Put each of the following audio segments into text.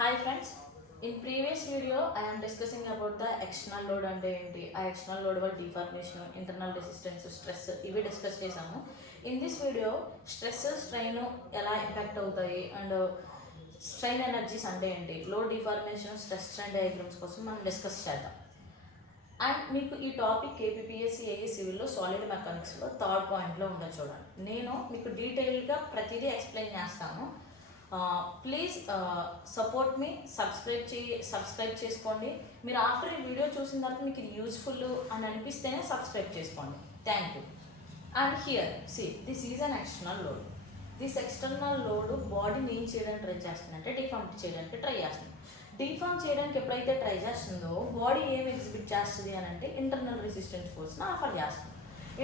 Hi friends, in previous video I am discussing about the external load అంటే ఏంటి, ఆ external load వల్ల deformation, internal resistance, stress ఇవి discuss చేసాము. In this video stress strain ఎలా impact అవుతాయి and strain energies అంటే ఏంటి, load deformation, stress strain diagrams కోసం మనం డిస్కస్ చేద్దాం. అండ్ మీకు ఈ టాపిక్ KPPSC AE సివిల్లో సాలిడ్ మెకానిక్స్లో థర్డ్ పాయింట్లో ఉండదు చూడండి. నేను మీకు డీటెయిల్గా ప్రతిదీ ఎక్స్ప్లెయిన్ చేస్తాను. ప్లీజ్ సపోర్ట్ మీ, సబ్స్క్రైబ్ చేసుకోండి. మీరు ఆఫ్టర్ ఈ వీడియో చూసిన తర్వాత మీకు ఇది యూస్ఫుల్ అని అనిపిస్తేనే సబ్స్క్రైబ్ చేసుకోండి. Thank you. And here this is an external load. This external load బాడీని ఏం చేయడానికి ట్రై చేస్తుంది అంటే డిఫార్మ్ చేయడానికి ట్రై చేస్తుంది. డిఫార్మ్ చేయడానికి ఎప్పుడైతే ట్రై చేస్తుందో బాడీ ఏం ఎగ్జిబిట్ చేస్తుంది అని అంటే ఇంటర్నల్ రెసిస్టెన్స్ ఫోర్స్ని ఆఫర్ చేస్తుంది.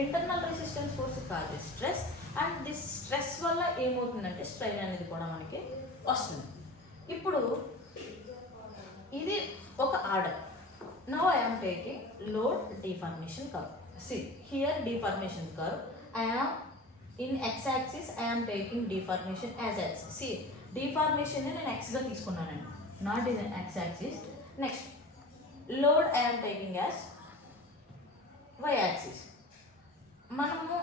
ఇంటర్నల్ రెసిస్టెన్స్ ఫోర్స్ కాదు స్ట్రెస్, అండ్ దిస్ స్ట్రెస్ వల్ల ఏమవుతుందంటే స్ట్రెయిన్ అనేది కూడా మనకి వస్తుంది. ఇప్పుడు ఇది ఒక order. Now I am taking load deformation curve. See here deformation curve. I am in x axis I am taking deformation as x. See deformation నేను ఎక్స్గా తీసుకున్నానండి, not in x axis. Next load I am taking as y axis. మనము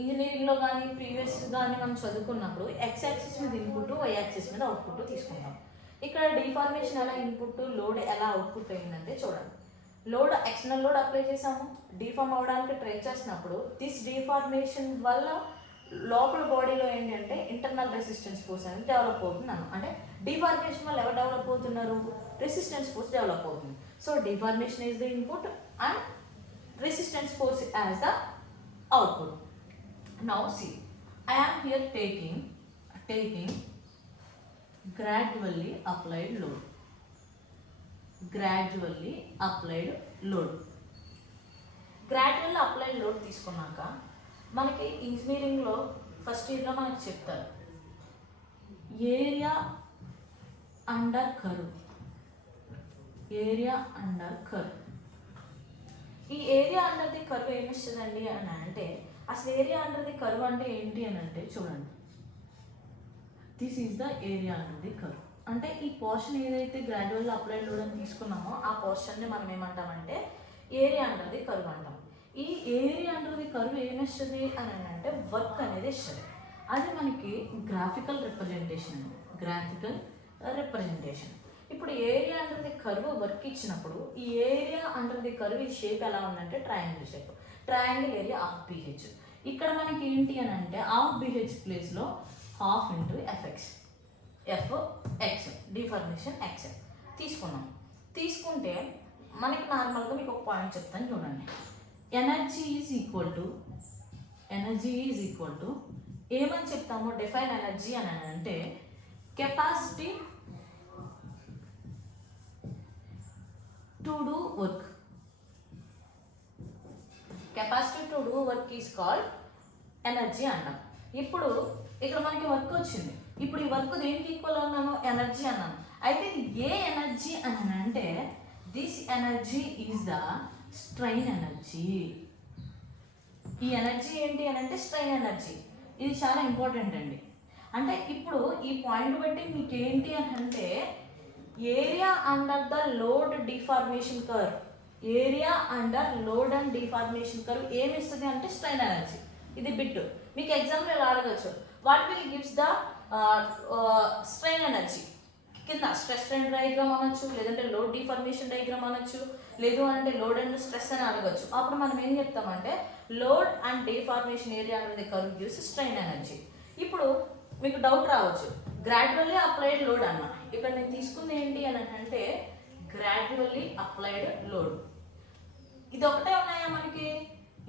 ఇంజనీరింగ్లో కానీ previous కానీ మనం చదువుకున్నప్పుడు x axis మీద ఇన్పుట్, y యాక్సిస్ మీద అవుట్పుట్ తీసుకుంటాం. ఇక్కడ డిఫార్మేషన్ ఎలా ఇన్పుట్, లోడ్ ఎలా అవుట్పుట్ అయిందంటే చూడండి. లోడ్ ఎక్స్టర్నల్ లోడ్ అప్లై చేసాము, డిఫార్మ్ అవడానికి ట్రై చేసినప్పుడు దిస్ డిఫార్మేషన్ వల్ల లోపల బాడీలో ఏంటంటే ఇంటర్నల్ రెసిస్టెన్స్ ఫోర్స్ అనేది డెవలప్ అవుతుంది అంటే డిఫార్మేషన్ వల్ల ఎవరు డెవలప్ అవుతున్నారు, రెసిస్టెన్స్ ఫోర్స్ డెవలప్ అవుతుంది. So deformation is the input and resistance force as the output. Now see, I am here taking gradually applied load. Gradually applied load తీసుకున్నాక మనకి ఇంజనీరింగ్లో ఫస్ట్ ఇయర్లో మనకి చెప్తారు ఏరియా అండర్ కర్వ్. ఈ area under the curve ఏమిస్తుందండి అని అంటే, అసలు ఏరియా అండర్ ది కర్వ్ అంటే ఏంటి అని అంటే చూడండి, this is the area under the curve. అంటే ఈ పోర్షన్ ఏదైతే గ్రాడ్యువల్ అప్లైడ్ లోడ్ అని తీసుకున్నామో ఆ పోర్షన్ని మనం ఏమంటామంటే ఏరియా అండర్ ది కర్వ్ అంటాం. ఈ ఏరియా అండర్ ది కర్వ్ ఏమిస్తుంది అని అంటే వర్క్ అనేది ఇస్తుంది. అది మనకి గ్రాఫికల్ రిప్రజెంటేషన్. ఇప్పుడు area under the curve work ఇచ్చినప్పుడు ఈ ఏరియా అండర్ ది కర్వ్ ఈ షేప్ ఎలా ఉందంటే triangle shape. Triangle area half BH. ఇక్కడ మనకి ఏంటి అని అంటే హాఫ్ BH ప్లేస్లో half into FX deformation x తీసుకుంటే మనకి నార్మల్గా మీకు ఒక పాయింట్ చెప్తాను చూడండి. ఎనర్జీ ఈజ్ ఈక్వల్ టు ఏమని చెప్తాము, డిఫైన్ ఎనర్జీ అని అంటే capacity to do work. Capacity to do work is called energy అన్నాం. ఇప్పుడు ఇక్కడ మనకి వర్క్ వచ్చింది. ఇప్పుడు ఈ వర్క్ దేనికి ఈక్వల్ అన్నాను, ఎనర్జీ అన్నాను. అయితే ఇది ఏ ఎనర్జీ అని అంటే this energy is the strain energy. ఈ ఎనర్జీ ఏంటి అని అంటే స్ట్రెయిన్ ఎనర్జీ. ఇది చాలా ఇంపార్టెంట్ అండి. అంటే ఇప్పుడు ఈ పాయింట్ బట్టి మీకు ఏంటి అని అంటే area under the load deformation curve, area under load and deformation curve ఏమి ఇస్తుంది అంటే స్ట్రెయిన్ ఎనర్జీ. ఇది బిట్ మీకు ఎగ్జామ్లో ఇలా అడగచ్చు, what will gives the strain energy. కింద స్ట్రెస్ స్ట్రెయిన్ డయాగ్రామ్ అనొచ్చు, లేదంటే లోడ్ డిఫార్మేషన్ డయాగ్రామ్ అనొచ్చు, లేదు అంటే లోడ్ అండ్ స్ట్రెస్ అని అడగచ్చు. అప్పుడు మనం ఏం చెప్తామంటే load and deformation area under the curve gives strain energy. ఇప్పుడు మీకు డౌట్ రావచ్చు, గ్రాడ్యువల్లీ అప్లైడ్ లోడ్ అన్న ఇక్కడ నేను తీసుకుంది ఏంటి అని అంటే గ్రాడ్యువల్లీ అప్లైడ్ లోడ్. ఇది ఒకటే ఉన్నాయా మనకి,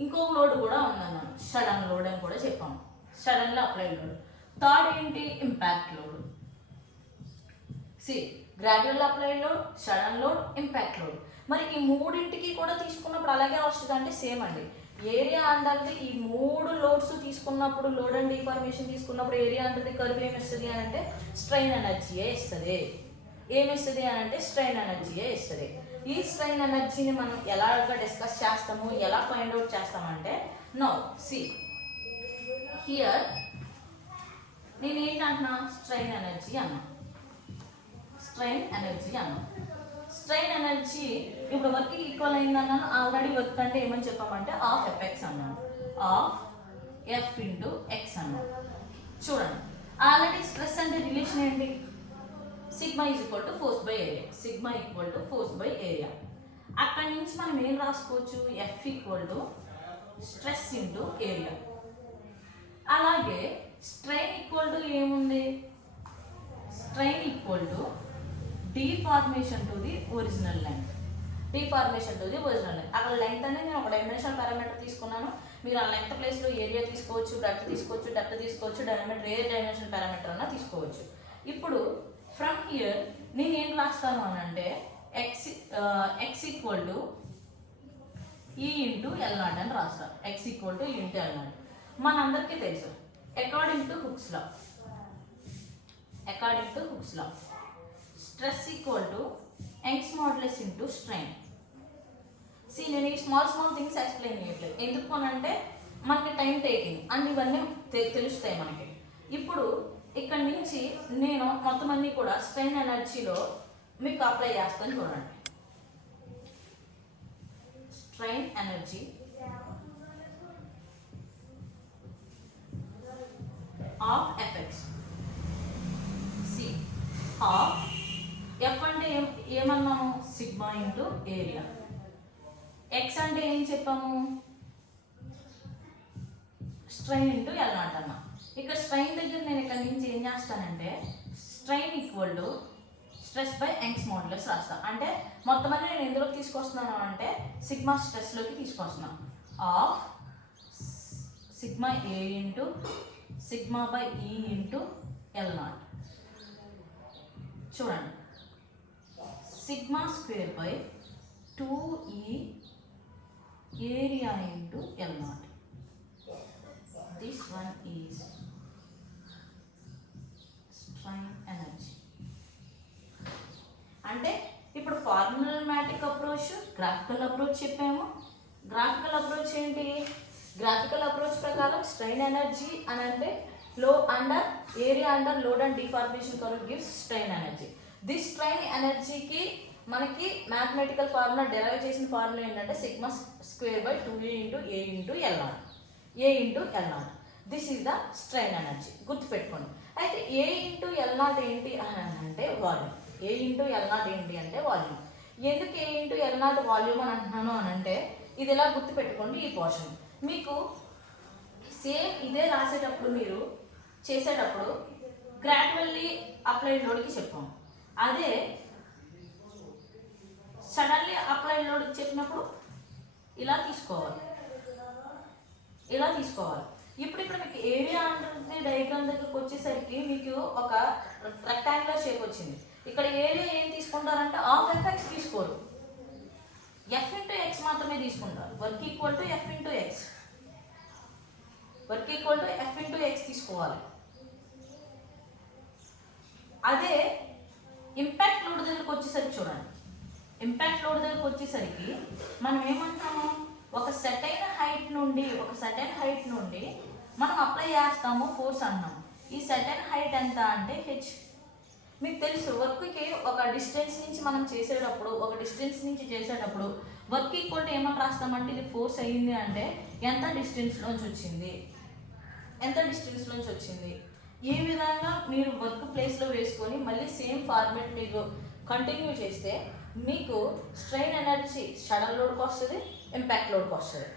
ఇంకొక లోడ్ కూడా ఉందన్నాను, సడన్ లోడ్ అని కూడా చెప్పాము. Suddenly applied load. థర్డ్ ఏంటి, impact load. Gradual applied load, sudden load, impact load. మరి ఈ మూడింటికి కూడా తీసుకున్నప్పుడు అలాగే వస్తుంది అంటే సేమ్ అండి. ఏరియా అండర్ది ఈ మూడు లోడ్స్ తీసుకున్నప్పుడు, లోడ్ అండ్ డిఫార్మేషన్ తీసుకున్నప్పుడు ఏరియా అండర్ది కర్వ్ ఏమిస్తుంది అని అంటే స్ట్రెయిన్ ఎనర్జీయే ఇస్తుంది. ఏమిస్తుంది అని అంటే స్ట్రెయిన్ ఎనర్జీయే ఇస్తుంది. ఈ స్ట్రెయిన్ ఎనర్జీని మనం ఎలాగా డిస్కస్ చేస్తాము, ఎలా ఫైండ్ అవుట్ చేస్తామంటే నౌ హియర్ నేను ఏంటంటున్నా స్ట్రెయిన్ ఎనర్జీ అన్నా. స్ట్రెయిన్ ఎనర్జీ అన్నాం. స్ట్రెయిన్ ఎనర్జీ ఇప్పుడు వర్క్ ఈక్వల్ అయిందన్నాను. ఆల్రెడీ వర్క్ అంటే ఏమని చెప్పామంటే ఆఫ్ ఎఫ్ఎక్స్ అన్నాను. ఆఫ్ ఎఫ్ ఇంటూ ఎక్స్ అన్నాం. చూడండి, ఆల్రెడీ స్ట్రెస్ అంటే రిలేషన్ ఏంటి? Sigma is equal to force by area. Sigma equal to force by area. అక్కడి నుంచి మనం ఏం రాసుకోవచ్చు? F equal to stress into area. అలాగే స్ట్రెయిన్ ఈక్వల్ టు ఏముంది? Strain equal to deformation to the original length. Deformation to the original length. అక్కడ length అనేది నేను ఒక డైమెన్షనల్ పారామీటర్ తీసుకున్నాను. మీరు ఆ లెంగ్త్ ప్లేస్లో ఏరియా తీసుకోవచ్చు, బ్రెడ్త్ తీసుకోవచ్చు, డెప్త్ తీసుకోవచ్చు, డైమెన్షన్ ఏ డైమెన్షనల్ పారామీటర్ అన్నా తీసుకోవచ్చు. ఇప్పుడు ఫ్రమ్ హియర్ నేను ఏం రాస్తాను అని అంటే ఎక్స్ ఈక్వల్ టు ఈ ఇంటూ ఎల్ నాట్ అని రాస్తాను. ఎక్స్ ఈక్వల్ టు ఈ ఇంటూ ఎల్ నాట్ మనందరికీ తెలుసు. According to hooks law stress equal to Young's modulus into strain. నేను ఈ స్మాల్ థింగ్స్ ఎక్స్ప్లెయిన్ చేయట్లేదు. ఎందుకు అని అంటే మనకి టైం టేకింగ్ అండ్ ఇవన్నీ తెలుస్తాయి మనకి. ఇప్పుడు ఇక్కడ నుంచి నేను మొత్తం అన్నీ కూడా స్ట్రెయిన్ ఎనర్జీలో మీకు అప్లై చేస్తాను. చూడండి, strain energy of effects. C of F అంటే ఏమన్నాము? Sigma into area. ఎక్స్ అంటే ఏం చెప్పాము? స్ట్రెయిన్ ఇంటూ ఎల్ నాట్ అన్నా. ఇక్కడ స్ట్రెయిన్ దగ్గర నేను ఇక్కడ నుంచి ఏం చేస్తానంటే strain equal to stress by Young's modulus రాస్తా. అంటే మొత్తం అన్ని నేను ఎందులోకి తీసుకొస్తున్నాను అంటే సిగ్మా స్ట్రెస్లోకి తీసుకొస్తున్నాను. Of sigma A into sigma by E into L naught. చూడండి, sigma square by 2e area into L naught. This one is strain energy. అంటే ఇప్పుడు ఫార్ములామాటిక్ అప్రోచ్, గ్రాఫికల్ అప్రోచ్ చెప్పాము. గ్రాఫికల్ అప్రోచ్ ఏంటి? గ్రాఫికల్ అప్రోచ్ ప్రకారం strain energy అని అంటే లో under area under load and deformation curve gives strain energy. This strain ఎనర్జీకి మనకి మ్యాథమెటికల్ ఫార్ములా డెరైవ్ చేసిన ఫార్ములా ఏంటంటే sigma square by 2e into A into L not. A into L naught. This is the strain energy. గుర్తుపెట్టుకోండి. అయితే ఏ into L not ఏంటి అని అంటే volume. A into L not ఏంటి అంటే వాల్యూమ్. ఎందుకు ఏ ఇంటూ ఎల్ నాట్ వాల్యూమ్ అని అంటున్నాను అని అంటే ఇది ఎలా గుర్తుపెట్టుకోండి. ఈ పోర్షన్ మీకు సేమ్ ఇదే రాసేటప్పుడు మీరు చేసేటప్పుడు గ్రాడ్యువల్లీ అప్లైడ్ లోడ్కి చెప్పాము. అదే సడన్లీ అప్లైడ్ లోడ్కి చెప్పినప్పుడు ఇలా తీసుకోవాలి. ఇప్పుడు ఇక్కడ మీకు ఏరియా అంటే డయాగ్రామ్ దగ్గరకు వచ్చేసరికి మీకు ఒక రెక్టాంగులర్ షేప్ వచ్చింది. ఇక్కడ ఏరియా ఏం తీసుకుంటారంటే ఆఫ్ ఎఫ్ఎక్స్ తీసుకోరు, ఎఫ్ ఇంటూ ఎక్స్ మాత్రమే తీసుకుంటారు. Work equal to F into X. Work equal to F into X తీసుకోవాలి. అదే ఇంపాక్ట్ లోడ్ దగ్గరకు వచ్చేసరికి చూడండి, ఇంపాక్ట్ లోడ్ దగ్గరకు వచ్చేసరికి మనం ఏమంటాము? ఒక సెటైన్ హైట్ నుండి మనం అప్లై చేస్తాము ఫోర్స్ అన్నాము. ఈ సెటైన్ హైట్ ఎంత అంటే హెచ్. మీకు తెలుసు వర్క్కి ఒక డిస్టెన్స్ నుంచి మనం చేసేటప్పుడు వర్క్ ఈక్వల్ టు ఏమని రాస్తామంటే ఇది ఫోర్స్ అయ్యింది అంటే ఎంత డిస్టెన్స్లోంచి వచ్చింది. ఏ విధంగా మీరు వర్క్ ప్లేస్లో వేసుకొని మళ్ళీ సేమ్ ఫార్మేట్ మీకు కంటిన్యూ చేస్తే మీకు స్ట్రెయిన్ ఎనర్జీ సడన్ లోడ్కి వస్తుంది, ఇంపాక్ట్ లోడ్కి వస్తుంది.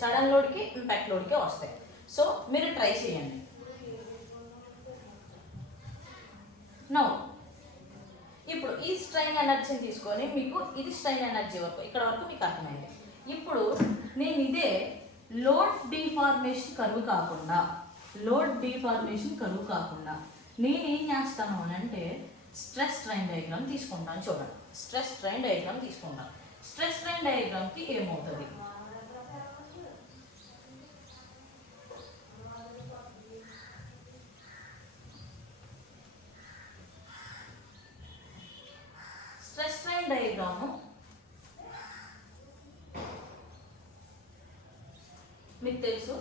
సడన్ లోడ్కి ఇంపాక్ట్ లోడ్కి వస్తాయి. సో మీరు ట్రై చేయండి. నో ఇప్పుడు ఈ స్ట్రెయిన్ ఎనర్జీని తీసుకొని మీకు ఇది స్ట్రెయిన్ ఎనర్జీ ఇక్కడ వరకు మీకు అర్థమైంది. ఇప్పుడు నేను ఇదే లోడ్ డిఫార్మేషన్ కరువు కాకుండా నేను ఏం చేస్తాను అని అంటే స్ట్రెస్ స్ట్రెయిన్ డయాగ్రామ్ తీసుకుంటాను. చూడండి, స్ట్రెస్ స్ట్రెయిన్ డయాగ్రామ్ తీసుకుంటాను. స్ట్రెస్ స్ట్రెయిన్ డయాగ్రామ్కి ఏమవుతుంది? స్ట్రెస్ స్ట్రెయిన్ డయాగ్రాము మీకు తెలుసు,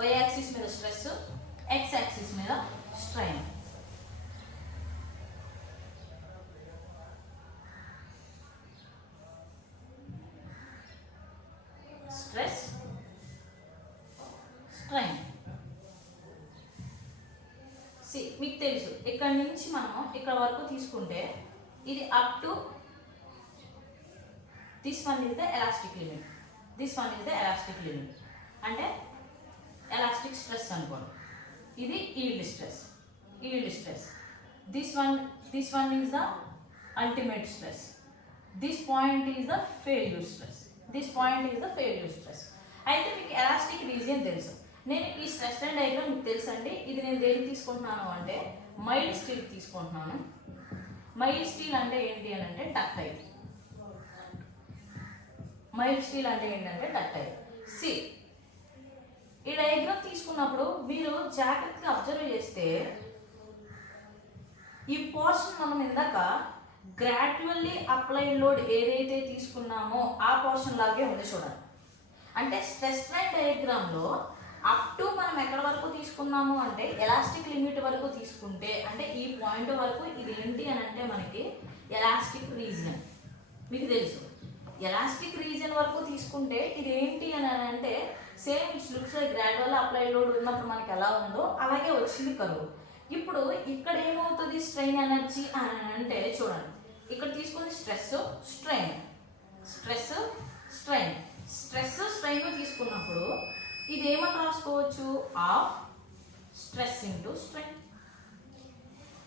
y యాక్సిస్ మీద స్ట్రెస్, x యాక్సిస్ మీద స్ట్రెయిన్. మీకు తెలుసు ఇక్కడ నుంచి మనం ఇక్కడ వరకు తీసుకుంటే ఇది up to this one is the elastic limit, this one is the elastic limit అంటే ఎలాస్టిక్ స్ట్రెస్ అనుకోండి. ఇది yield stress, this one is the ultimate stress, this point is the failure stress, అయితే మీకు ఎలాస్టిక్ రీజియన్ తెలుసు. నేను ఈ stress and diagram మీకు తెలుసు అండి. ఇది నేను దేనికి తీసుకుంటున్నాను అంటే మైల్డ్ స్టీల్ తీసుకుంటున్నాను. మైల్డ్ స్టీల్ అంటే ఏంటి అని అంటే డక్టైల్. సి ఈ డయాగ్రామ్ తీసుకున్నప్పుడు మీరు జాగ్రత్తగా అబ్జర్వ్ చేస్తే ఈ పోర్షన్ మనం ఇందాక గ్రాడ్యువల్లీ అప్లైడ్ లోడ్ ఏదైతే తీసుకున్నామో ఆ పోర్షన్ లాగే ఉంది చూడండి. అంటే స్ట్రెస్ స్ట్రైన్ డయాగ్రామ్లో అప్ టు మనం ఎక్కడ వరకు తీసుకున్నాము అంటే ఎలాస్టిక్ లిమిట్ వరకు తీసుకుంటే అంటే ఈ పాయింట్ వరకు ఇది ఏంటి అని అంటే మనకి ఎలాస్టిక్ రీజియన్. మీకు తెలుసు ఎలాస్టిక్ రీజియన్ వరకు తీసుకుంటే ఇది ఏంటి అని అంటే same it's looks like gradual applied load ఉన్నప్పుడు మనకి ఎలా ఉందో అలాగే వచ్చింది కరువు. ఇప్పుడు ఇక్కడ ఏమవుతుంది స్ట్రెయిన్ ఎనర్జీ అని అంటే చూడండి, ఇక్కడ తీసుకుని స్ట్రెస్ స్ట్రెయిన్ తీసుకున్నప్పుడు ఇది ఏమని రాసుకోవచ్చు of stress into strain.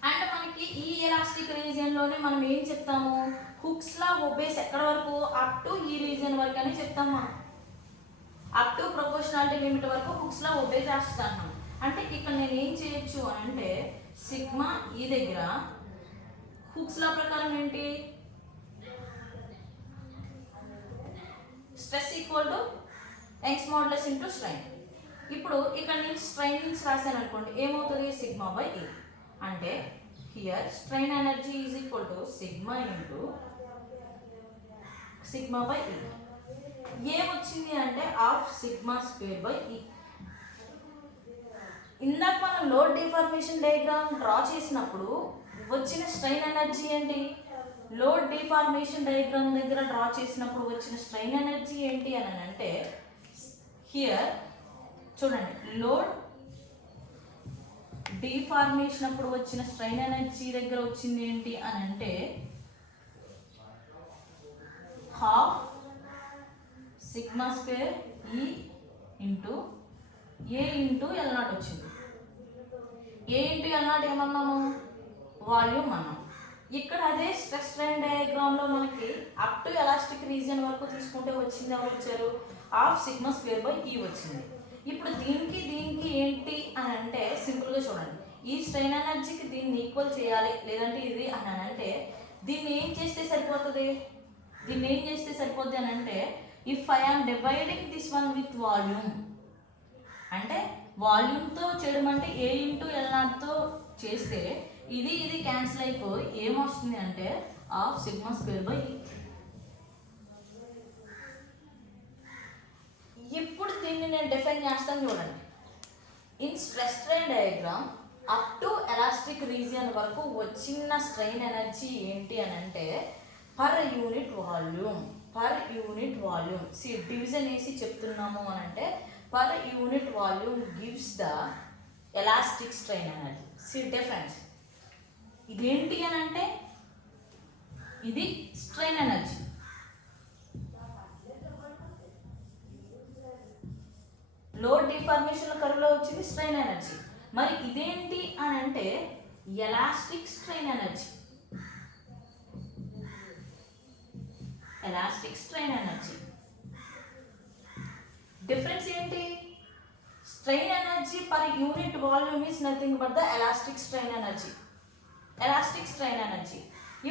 And మనకి ఈ ఎలాస్టిక్ రీజియన్లోనే మనం ఏం చెప్తాము హుక్స్ లా ఒబేస్ ఎక్కడ వరకు అప్ టు ఈ రీజియన్ వరకు అని చెప్తాము. అప్ టు ప్రపోర్షనాలిటీ లిమిట్ వరకు హుక్స్ లా ఒబే చేస్తాను. అంటే ఇక్కడ నేను ఏం చేయొచ్చు అంటే సిగ్మా ఈ దగ్గర హుక్స్ లా ప్రకారం ఏంటి stress equal to Young's modulus into strain. ఇప్పుడు ఇక్కడ నుంచి స్ట్రెయిన్ నుంచి రాశాను అనుకోండి ఏమవుతుంది సిగ్మా బై ఏ. అంటే here strain energy is equal to sigma into sigma by ఈ. ఏమొచ్చింది అంటే హాఫ్ సిగ్మా స్క్వేర్ బై ఈ. ఇందాక మనం లోడ్ డిఫార్మేషన్ డయాగ్రామ్ డ్రా చేసినప్పుడు వచ్చిన స్ట్రెయిన్ ఎనర్జీ ఏంటి లోడ్ డిఫార్మేషన్ డయాగ్రామ్ దగ్గర డ్రా చేసినప్పుడు వచ్చిన స్ట్రెయిన్ ఎనర్జీ ఏంటి అని అంటే హియర్ చూడండి లోడ్ డిఫార్మేషన్ అప్పుడు వచ్చిన స్ట్రెయిన్ ఎనర్జీ దగ్గర వచ్చింది ఏంటి అని అంటే హాఫ్ సిగ్మా స్క్వేర్ ఈ into A into L not వచ్చింది. ఏ ఇంటూ ఎల్ నాట్ ఏమన్నాము వాల్యూమ్ అన్నాం. ఇక్కడ అదే స్ట్రెస్ స్ట్రెయిన్ డయాగ్రామ్లో మనకి అప్ టు ఎలాస్టిక్ రీజియన్ వరకు తీసుకుంటే వచ్చింది ఎవరు వచ్చారు హాఫ్ సిగ్మా స్క్వేర్ బై ఈ వచ్చింది. ఇప్పుడు దీనికి ఏంటి అని అంటే సింపుల్గా చూడండి ఈ స్ట్రెయిన్ ఎనర్జీకి దీన్ని ఈక్వల్ చేయాలి లేదంటే ఇది అని అంటే దీన్ని ఏం చేస్తే సరిపోతుంది అని అంటే if I am dividing this one with volume అంటే వాల్యూమ్తో చేయడం అంటే ఏ ఇంటూ ఎల్ నాట్తో చేస్తే ఇది క్యాన్సిల్ అయిపోయి ఏమొస్తుంది అంటే హాఫ్ సిగ్మా స్క్వేర్ బై ఈ. ఇప్పుడు దీన్ని నేను డిఫైన్ చేస్తాను చూడండి. In stress strain diagram up to elastic region వరకు వచ్చిన స్ట్రెయిన్ ఎనర్జీ ఏంటి అని అంటే పర్ యూనిట్ వాల్యూమ్ డివిజన్ వేసి చెప్తున్నాము అని అంటే per unit volume gives the elastic strain energy. Difference ఇదేంటి అని అంటే ఇది స్ట్రెయిన్ ఎనర్జీ, లోడ్ డిఫార్మేషన్ కర్వ్లో వచ్చింది స్ట్రెయిన్ ఎనర్జీ. మరి ఇదేంటి అని అంటే ఎలాస్టిక్ స్ట్రెయిన్ ఎనర్జీ. డిఫరెన్స్ ఏంటి strain energy per unit volume is nothing but the elastic strain energy.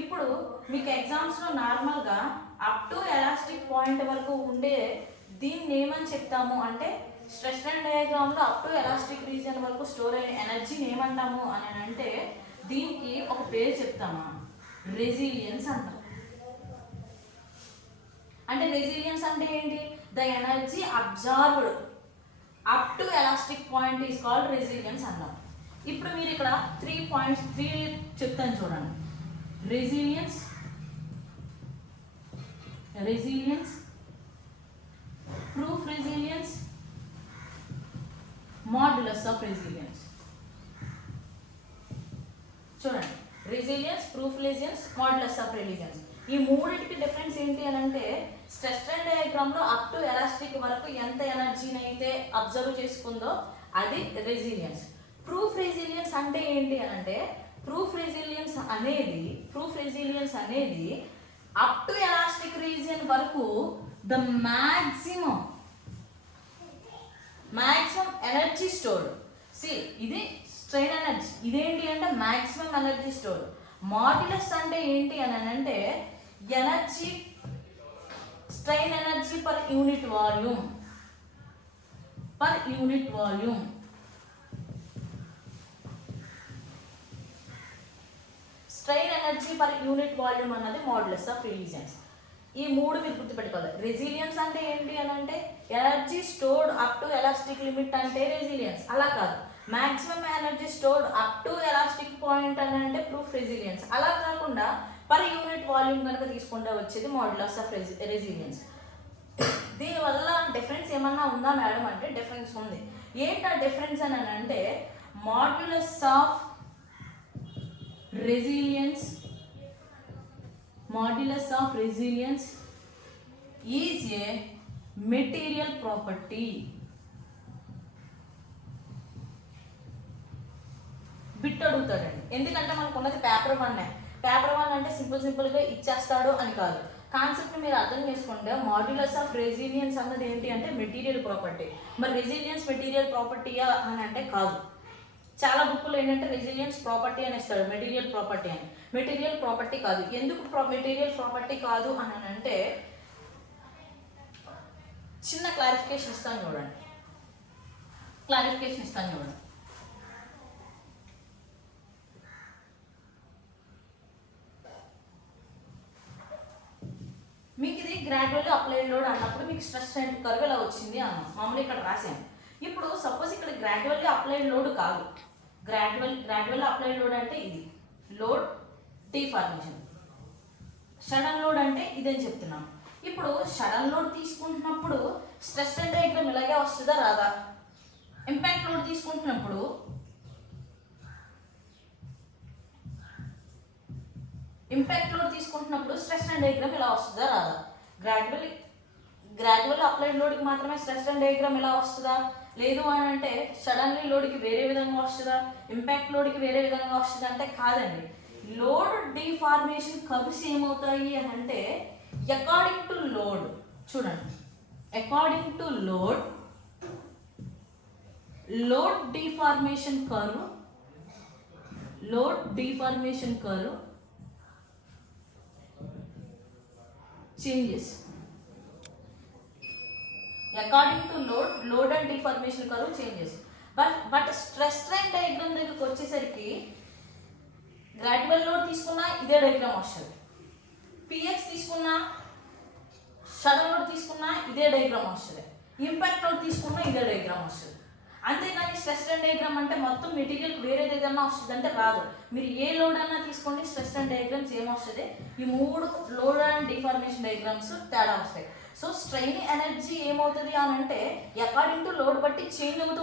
ఇప్పుడు మీకు ఎగ్జామ్స్లో నార్మల్గా అప్ టు ఎలాస్టిక్ పాయింట్ వరకు ఉండే దీన్ని ఏమని చెప్తాము అంటే స్ట్రెస్ స్ట్రెయిన్ డయాగ్రామ్లో అప్ టు ఎలాస్టిక్ రీజియన్ వరకు స్టోర్ అయిన ఎనర్జీని ఏమంటాము అని అంటే దీనికి ఒక పేరు చెప్తాము రెసిలియన్స్ అంటాం. అంటే రెసిలియన్స్ అంటే ఏంటి the energy absorbed up to elastic point is called resilience అన్నాం. ఇప్పుడు మీరు ఇక్కడ 3 చెప్తాను చూడండి. Resilience proof resilience, modulus of resilience. చూడండి, resilience, proof resilience, modulus of resilience. ఈ మూడింటికి డిఫరెన్స్ ఏంటి అని అంటే స్ట్రెస్ స్ట్రెయిన్ డయాగ్రామ్ లో అప్ టు ఎలాస్టిక్ వరకు ఎంత ఎనర్జీని అయితే అబ్జర్వ్ చేసుకుందో అది రెసిలియన్స్. ప్రూఫ్ రెసిలియన్స్ అంటే ఏంటి అని అంటే ప్రూఫ్ రెసిలియన్స్ అనేది అప్ టు ఎలాస్టిక్ రీజియన్ వరకు ద మ్యాక్సిమం ఎనర్జీ స్టోర్డ్. ఇది స్ట్రెయిన్ ఎనర్జీ, ఇదేంటి అంటే మ్యాక్సిమం ఎనర్జీ స్టోర్డ్. మాడ్యులస్ అంటే ఏంటి అని అంటే energy, strain energy per unit volume. Strain energy per unit volume అన్నది మాడ్యులస్ ఆఫ్ రెసిలియన్స్. ఈ మూడు మీరు గుర్తుపెట్టుకోవాలి. రెసిలియన్స్ అంటే ఏంటి అని అంటే energy stored up to elastic limit అంటే రెసిలియన్స్. అలా కాదు, maximum energy stored up to elastic point అని అంటే ప్రూఫ్ రెసిలియన్స్. అలా కాకుండా పర్ యూనిట్ వాల్యూమ్ కనుక తీసుకుంటే వచ్చేది మాడ్యులస్ ఆఫ్ రెసిలియన్స్. దీనివల్ల డిఫరెన్స్ ఏమన్నా ఉందా మేడం అంటే డిఫరెన్స్ ఉంది. ఏంటి ఆ డిఫరెన్స్ అని అంటే modulus of resilience is a material property. Bit అడుగుతాడండి, ఎందుకంటే మనకు ఉన్నది పేపర్ 1. పేపర్ 1 అంటే సింపుల్గా ఇచ్చేస్తాడు అని కాదు. కాన్సెప్ట్ మీరు అర్థం చేసుకుంటే మాడ్యులస్ ఆఫ్ రెసిలియన్స్ అన్నది ఏంటి అంటే మెటీరియల్ ప్రాపర్టీ. మరి రెసిలియన్స్ మెటీరియల్ ప్రాపర్టీయా అని అంటే కాదు. చాలా బుక్లో ఏంటంటే రెసిలియన్స్ ప్రాపర్టీ అని ఇస్తాడు, మెటీరియల్ ప్రాపర్టీ అని. మెటీరియల్ ప్రాపర్టీ కాదు. ఎందుకు మెటీరియల్ ప్రాపర్టీ కాదు అని అంటే చిన్న క్లారిఫికేషన్ ఇస్తాను చూడండి. మీకు ఇది గ్రాడ్యువల్లీ అప్లైడ్ లోడ్ అన్నప్పుడు మీకు స్ట్రెస్ స్ట్రెయిన్ కర్వ్ ఇలా వచ్చింది అన్నాం. మామూలుగా ఇక్కడ రాసాను. ఇప్పుడు సపోజ్ ఇక్కడ గ్రాడ్యువల్లీ అప్లైడ్ లోడ్ కాదు. గ్రాడ్యువల్ అప్లైడ్ లోడ్ అంటే ఇది లోడ్ డిఫార్మేషన్. సడన్ లోడ్ అంటే ఇదని చెప్తున్నాం. ఇప్పుడు సడన్ లోడ్ తీసుకుంటున్నప్పుడు స్ట్రెస్ స్ట్రెయిన్ డయాగ్రామ్ ఇలాగే వస్తుందా రాదా? ఇంపాక్ట్ లోడ్ తీసుకుంటున్నప్పుడు స్ట్రెస్ స్ట్రెయిన్ డయాగ్రామ్ ఇలా వస్తుందా రాదా? గ్రాడ్యువల్ అప్లైడ్ లోడ్కి మాత్రమే స్ట్రెస్ స్ట్రెయిన్ డయాగ్రామ్ ఇలా వస్తుందా? లేదు అని అంటే సడన్లీ లోడ్కి వేరే విధంగా వస్తుందా? ఇంపాక్ట్ లోడ్కి వేరే విధంగా వస్తుందా అంటే కాదండి. లోడ్ డిఫార్మేషన్ కర్వ్స్ ఏమవుతాయి అని అంటే అకార్డింగ్ టు లోడ్. చూడండి, according to load deformation curve changes. According to load and deformation curve changes. But stress strain diagram దగ్గరికి వచ్చేసరికి గ్రాడ్యువల్ లోడ్ తీసుకున్నా ఇదే డయాగ్రామ్ వస్తుంది, పిఎక్స్ తీసుకున్నా సడన్ లోడ్ తీసుకున్నా ఇదే డయాగ్రామ్ వస్తుంది, ఇంపాక్ట్ లోడ్ తీసుకున్నా ఇదే డయాగ్రామ్ వస్తుంది. అంతేకాని స్ట్రెస్ స్ట్రెయిన్ డయాగ్రామ్ అంటే మొత్తం మెటీరియల్ వేరేది ఏదన్నా వస్తుంది అంటే రాదు. మీరు ఏ లోడ్ అన్నా తీసుకోండి, స్ట్రెస్ స్ట్రెయిన్ డయాగ్రామ్స్ ఏమొస్తుంది, ఈ మూడు లోడ్ అండ్ డిఫార్మేషన్ డయాగ్రామ్స్ తేడా వస్తాయి. సో స్ట్రెయిన్ ఎనర్జీ ఏమవుతుంది అని అంటే అకార్డింగ్ టు లోడ్ బట్టి చేంజ్ అవుతూ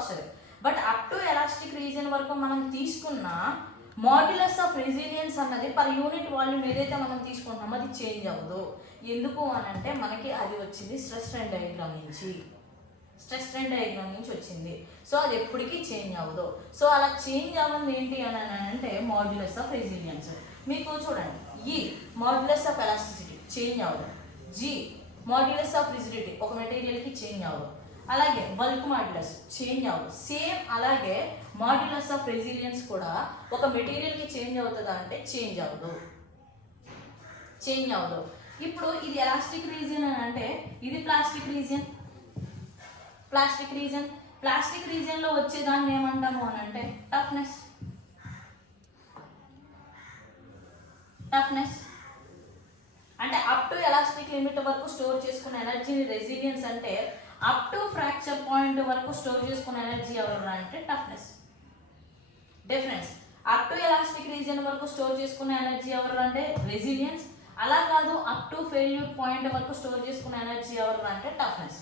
వస్తుంది. But up to elastic region వరకు మనం తీసుకున్న మాడ్యులస్ ఆఫ్ రెసిలియన్స్ అన్నది పర్ యూనిట్ వాల్యూమ్ ఏదైతే మనం తీసుకుంటున్నామో అది చేంజ్ అవ్వదు. ఎందుకు అని అంటే మనకి అది వచ్చింది స్ట్రెస్ స్ట్రెయిన్ డయాగ్రామ్ నుంచి వచ్చింది. సో అది ఎప్పటికీ చేంజ్ అవ్వదు. సో అలా చేంజ్ అవ్వదు ఏంటి అని అంటే మాడ్యులస్ ఆఫ్ రెసిలియన్స్. మీకు చూడండి, ఈ మాడ్యులస్ ఆఫ్ ఎలాస్టిసిటీ చేంజ్ అవ్వదు, జీ మాడ్యులస్ ఆఫ్ రిజిడిటీ ఒక మెటీరియల్కి చేంజ్ అవ్వదు, అలాగే బల్క్ మాడ్యులస్ చేంజ్ అవ్వదు. సేమ్ అలాగే మాడ్యులస్ ఆఫ్ రెసిలియన్స్ కూడా ఒక మెటీరియల్కి చేంజ్ అవుతుందా అంటే చేంజ్ అవ్వదు. ఇప్పుడు ఇది ఎలాస్టిక్ రీజియన్ అని అంటే ఇది ప్లాస్టిక్ రీజియన్లో వచ్చేదాన్ని ఏమంటాము అని అంటే టఫ్నెస్. అంటే అప్ టు ఎలాస్టిక్ లిమిట్ వరకు స్టోర్ చేసుకున్న ఎనర్జీని రెసిలియన్స్ అంటే అప్ టు ఫ్రాక్చర్ పాయింట్ వరకు స్టోర్ చేసుకున్న ఎనర్జీ ఎవరు అంటే toughness. Difference, up to elastic region వరకు స్టోర్ చేసుకున్న ఎనర్జీ ఎవరు అంటే రెసిలియన్స్. అలా కాదు, అప్ టు ఫెయిల్యూర్ పాయింట్ వరకు స్టోర్ చేసుకున్న ఎనర్జీ ఎవరు అంటే toughness.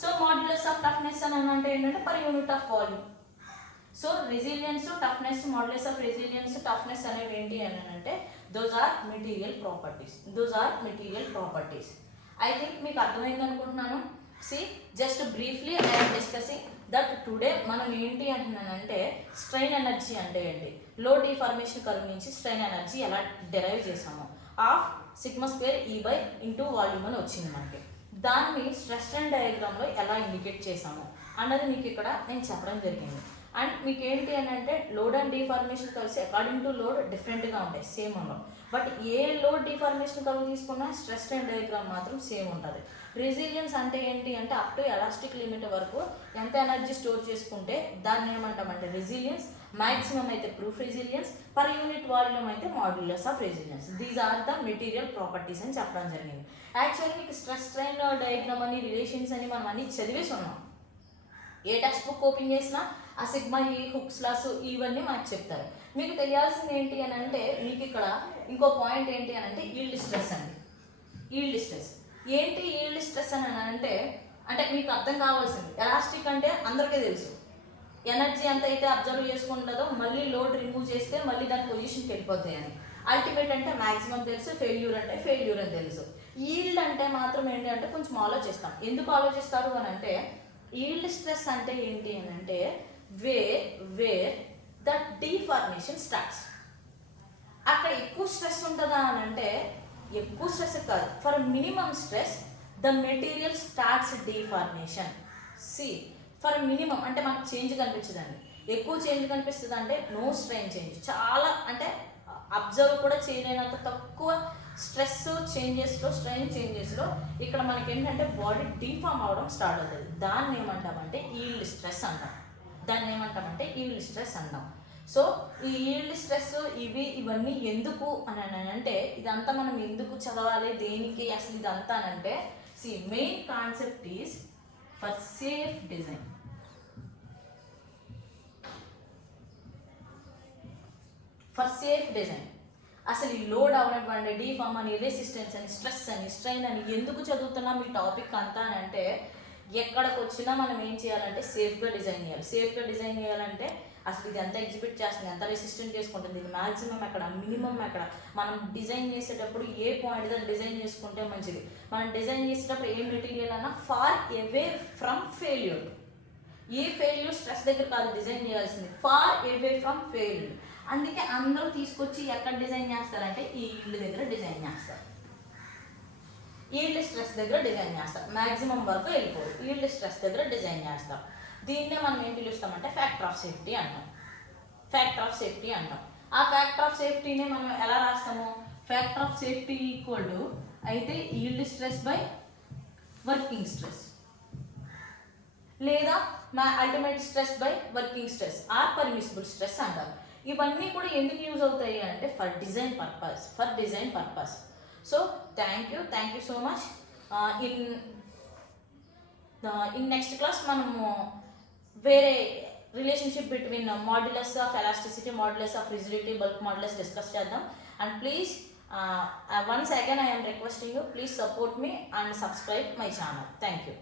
So modulus of toughness అని అంటే ఏంటంటే per unit of volume. So resilience, toughness, modulus of resilience, toughness అనేవి ఏంటి అని అంటే those are material properties. I think మీకు అర్థమైంది అనుకుంటున్నాను. See just briefly I'm discussing that today మనం ఏంటి అంటున్నానంటే స్ట్రెయిన్ ఎనర్జీ అంటే ఏంటి, లో డిఫార్మేషన్ కర్వ్ నుంచి స్ట్రెయిన్ ఎనర్జీ ఎలా డెరైవ్ చేసాము, ఆఫ్ సిగ్మా స్క్వేర్ ఈ బై ఇంటూ వాల్యూమ్ అని వచ్చింది మనకి. దాన్ని స్ట్రెస్ స్ట్రెయిన్ డయాగ్రామ్లో ఎలా ఇండికేట్ చేసాము అన్నది మీకు ఇక్కడ నేను చెప్పడం జరిగింది. అండ్ మీకు ఏంటి అని అంటే లోడ్ అండ్ డిఫార్మేషన్ కలిసి అకార్డింగ్ టు లోడ్ డిఫరెంట్గా ఉంటాయి, సేమ్ ఉండవు. But A load deformation curve తీసుకున్నా స్ట్రెస్ స్ట్రెయిన్ డయాగ్రామ్ మాత్రం సేమ్ ఉంటుంది. రెసిలియన్స్ అంటే ఏంటి అంటే అప్ టు ఎలాస్టిక్ లిమిట్ వరకు ఎంత ఎనర్జీ స్టోర్ చేసుకుంటే దాన్ని ఏమంటామంటే రెసిలియన్స్. మ్యాక్సిమం అయితే proof resilience, per unit volume అయితే modulus of resilience. These are the material properties అని చెప్పడం జరిగింది. యాక్చువల్లీ మీకు స్ట్రెస్ స్ట్రెయిన్ డయాగ్రామ్ అని రిలేషన్స్ అని మనం అన్ని చదివేసి ఉన్నాం. ఏ టెక్స్ట్ బుక్ ఓపెన్ చేసినా ఆ సిగ్మా, ఈ హుక్స్ లాస్ ఇవన్నీ మనకు చెప్తారు. మీకు తెలియాల్సింది ఏంటి అని అంటే మీకు ఇక్కడ ఇంకో పాయింట్ ఏంటి అని అంటే ఈల్డ్ స్ట్రెస్ అండి. ఈల్డ్ స్ట్రెస్ ఏంటి, ఈల్డ్ స్ట్రెస్ అని అంటే మీకు అర్థం కావాల్సింది ఎలాస్టిక్ అంటే అందరికీ తెలుసు, ఎనర్జీ ఎంత అయితే అబ్జర్వ్ చేసుకుంటుందో మళ్ళీ లోడ్ రిమూవ్ చేస్తే మళ్ళీ దాని పొజిషన్కి వెళ్ళిపోతాయి అని. అల్టిమేట్ అంటే మ్యాక్సిమం తెలుసు, ఫెయిల్యూర్ అంటే ఫెయిల్యూర్ అని తెలుసు. ఈల్డ్ అంటే మాత్రం ఏంటి అంటే కొంచెం ఆలోచిస్తాం. ఎందుకు ఆలోచిస్తారు అని అంటే ఈల్డ్ స్ట్రెస్ అంటే ఏంటి అని అంటే వేర్ ద డిఫార్మేషన్ స్టార్ట్స్. అక్కడ ఎక్కువ స్ట్రెస్ ఉంటుందా అని అంటే ఎక్కువ స్ట్రెస్ కాదు, for minimum stress the material starts deformation. See for minimum అంటే మనకు చేంజ్ కనిపించదండి. ఎక్కువ చేంజ్ కనిపిస్తుంది అంటే నో స్ట్రెయిన్ చేంజ్, చాలా అంటే అబ్జర్వ్ కూడా చేయలేనంత తక్కువ స్ట్రెస్ చేంజెస్లో, స్ట్రెయిన్ చేంజెస్లో ఇక్కడ మనకి ఏంటంటే బాడీ డిఫార్మ్ అవడం స్టార్ట్ అవుతుంది. దాన్ని ఏమంటామంటే ఈల్డ్ స్ట్రెస్ అంటాం. సో ఈ ఈల్డ్ స్ట్రెస్ ఇవన్నీ ఎందుకు అని అంటే ఇదంతా మనం ఎందుకు చదవాలి, దేనికి అసలు ఇదంతా అని అంటే see main concept is for safe design. అసలు ఈ లోడ్ అవనివ్వండి, డిఫార్మ్ అని, రెసిస్టెన్స్ అని, స్ట్రెస్ అని, స్ట్రెయిన్ అని ఎందుకు చదువుతున్నాం ఈ టాపిక్ అంతా అని అంటే ఎక్కడికి వచ్చినా మనం ఏం చేయాలంటే సేఫ్గా డిజైన్ చేయాలంటే అసలు ఇది ఎంత ఎగ్జిబిట్ చేస్తుంది, ఎంత రెసిస్టెంట్ చేసుకుంటుంది, ఇది మ్యాక్సిమం ఎక్కడ, మినిమం ఎక్కడ, మనం డిజైన్ చేసేటప్పుడు ఏ పాయింట్ దగ్గర డిజైన్ చేసుకుంటే మంచిది. మనం డిజైన్ చేసేటప్పుడు ఏ మెటీరియల్ అన్నా ఫార్ అవే ఫ్రమ్ ఫెయిల్యూర్. ఏ ఫెయిల్యూర్ స్ట్రెస్ దగ్గర కాదు డిజైన్ చేయాల్సింది, ఫార్ అవే ఫ్రమ్ ఫెయిల్యూర్. అందుకే అందరూ తీసుకొచ్చి ఎక్కడ డిజైన్ చేస్తారంటే ఈ ఈల్డ్ దగ్గర డిజైన్ చేస్తారు, ఈల్డ్ స్ట్రెస్ దగ్గర డిజైన్ చేస్తారు. మ్యాక్సిమం వరకు వెళ్ళిపోదు, ఈల్డ్ స్ట్రెస్ దగ్గర డిజైన్ చేస్తారు. దీన్నే మనం ఏం పిలుస్తామంటే ఫ్యాక్టర్ ఆఫ్ సేఫ్టీ అంటాం. ఆ ఫ్యాక్టర్ ఆఫ్ సేఫ్టీనే మనం ఎలా రాస్తాము, factor of safety equal to అయితే yield stress by working stress, లేదా ultimate stress by working stress or permissible stress అంటారు. ఇవన్నీ కూడా ఎందుకు యూజ్ అవుతాయి అంటే for design purpose. So thank you so much. In next class మనము వేరే relationship between modulus of elasticity, modulus of rigidity, bulk modulus discuss చేద్దాం. And please once again I am requesting you, please support me and subscribe my channel. Thank you.